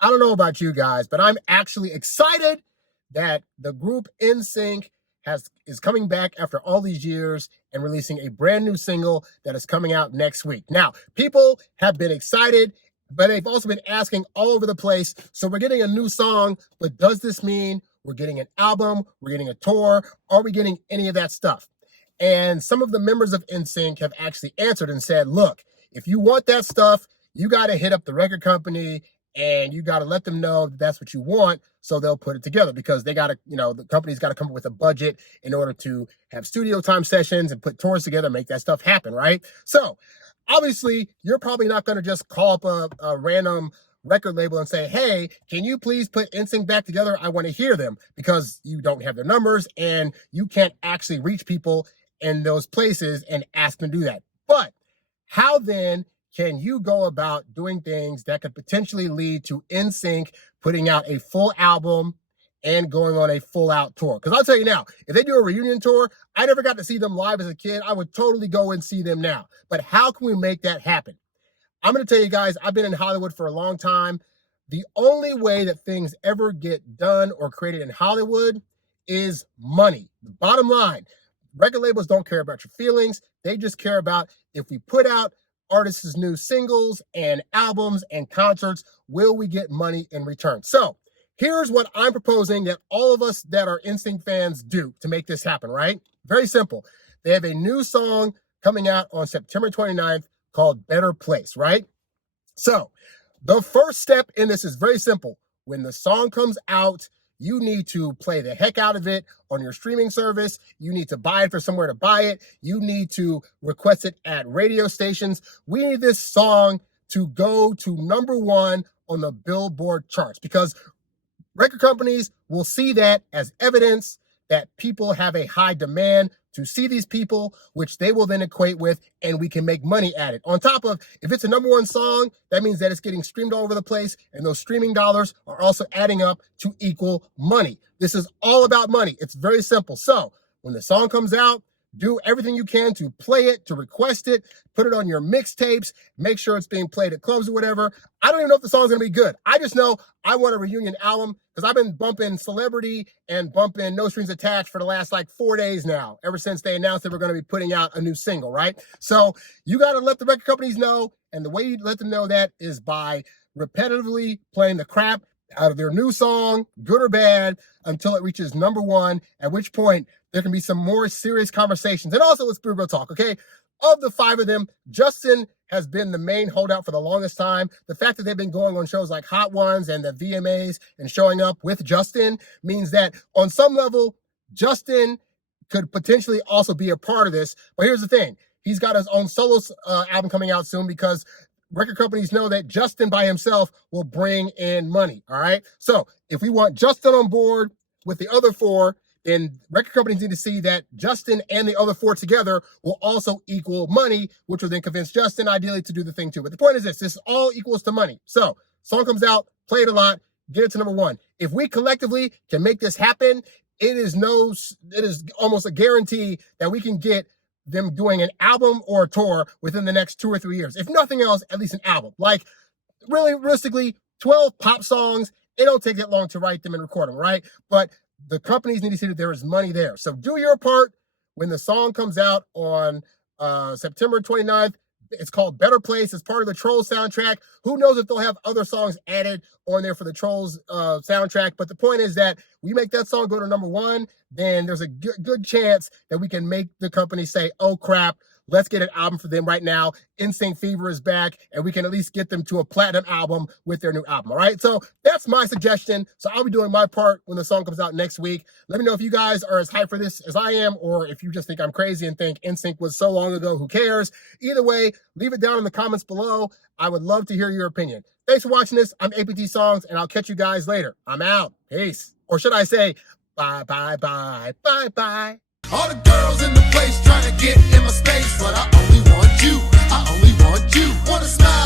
I don't know about you guys, but I'm actually excited that the group Nsync is coming back after all these years and releasing a brand new single that is coming out next week. Now, people have been excited, but they've also been asking all over the place. So we're getting a new song, but does this mean we're getting an album, we're getting a tour, are we getting any of that stuff? And some of the members of Nsync have actually answered and said, look, if you want that stuff, you got to hit up the record company and you got to let them know that that's what you want, so they'll put it together, because they got to, the company's got to come up with a budget in order to have studio time sessions and put tours together, make that stuff happen, right? So obviously, you're probably not going to just call up a random record label and say, hey, can you please put Nsync back together? I want to hear them, because you don't have their numbers and you can't actually reach people in those places and ask them to do that. But how then can you go about doing things that could potentially lead to Nsync putting out a full album and going on a full-out tour? Because I'll tell you now, if they do a reunion tour, I never got to see them live as a kid. I would totally go and see them now. But how can we make that happen? I'm going to tell you guys, I've been in Hollywood for a long time. The only way that things ever get done or created in Hollywood is money. The bottom line, record labels don't care about your feelings. They just care about, if we put out artists' new singles and albums and concerts, will we get money in return? So here's what I'm proposing that all of us that are Nsync fans do to make this happen, right? Very simple. They have a new song coming out on September 29th called Better Place, right? So the first step in this is very simple. When the song comes out, you need to play the heck out of it on your streaming service. You need to buy it for somewhere to buy it. You need to request it at radio stations. We need this song to go to #1 on the Billboard charts, because record companies will see that as evidence that people have a high demand to see these people, which they will then equate with, and we can make money at it. On top of, if it's a #1 song, that means that it's getting streamed all over the place, and those streaming dollars are also adding up to equal money. This is all about money. It's very simple. So when the song comes out, do everything you can to play it, to request it, put it on your mixtapes, make sure it's being played at clubs or whatever. I don't even know if the song's gonna be good. I just know I want a reunion album, because I've been bumping Celebrity and bumping No Strings Attached for the last 4 days now, ever since they announced that we're gonna be putting out a new single, right? So you gotta let the record companies know, and the way you let them know that is by repetitively playing the crap out of their new song, good or bad, until it reaches #1, at which point there can be some more serious conversations. And also, let's be real talk, okay? Of the 5 of them, Justin has been the main holdout for the longest time. The fact that they've been going on shows like Hot Ones and the VMAs and showing up with Justin means that on some level, Justin could potentially also be a part of this. But here's the thing. He's got his own solo album coming out soon, because record companies know that Justin by himself will bring in money, all right? So if we want Justin on board with the other 4, then record companies need to see that Justin and the other 4 together will also equal money, which will then convince Justin ideally to do the thing too. But the point is this all equals to money. So song comes out, play it a lot, get it to #1. If we collectively can make this happen, it is almost a guarantee that we can get them doing an album or a tour within the next 2 or 3 years. If nothing else, at least an album. Really, realistically, 12 pop songs, it don't take that long to write them and record them, right? But the companies need to see that there is money there. So do your part. When the song comes out on September 29th, it's called Better Place. It's part of the Trolls soundtrack. Who knows if they'll have other songs added on there for the Trolls soundtrack. But the point is that we make that song go to #1, then there's a good chance that we can make the company say, oh crap, let's get an album for them right now. Nsync Fever is back, and we can at least get them to a platinum album with their new album, all right? So that's my suggestion. So I'll be doing my part when the song comes out next week. Let me know if you guys are as hyped for this as I am, or if you just think I'm crazy and think Nsync was so long ago, who cares? Either way, leave it down in the comments below. I would love to hear your opinion. Thanks for watching this. I'm APT Songs, and I'll catch you guys later. I'm out. Peace. Or should I say, bye, bye, bye, bye, bye. All the girls in the place trying to get in my space, but I only want you. I only want you. Wanna smile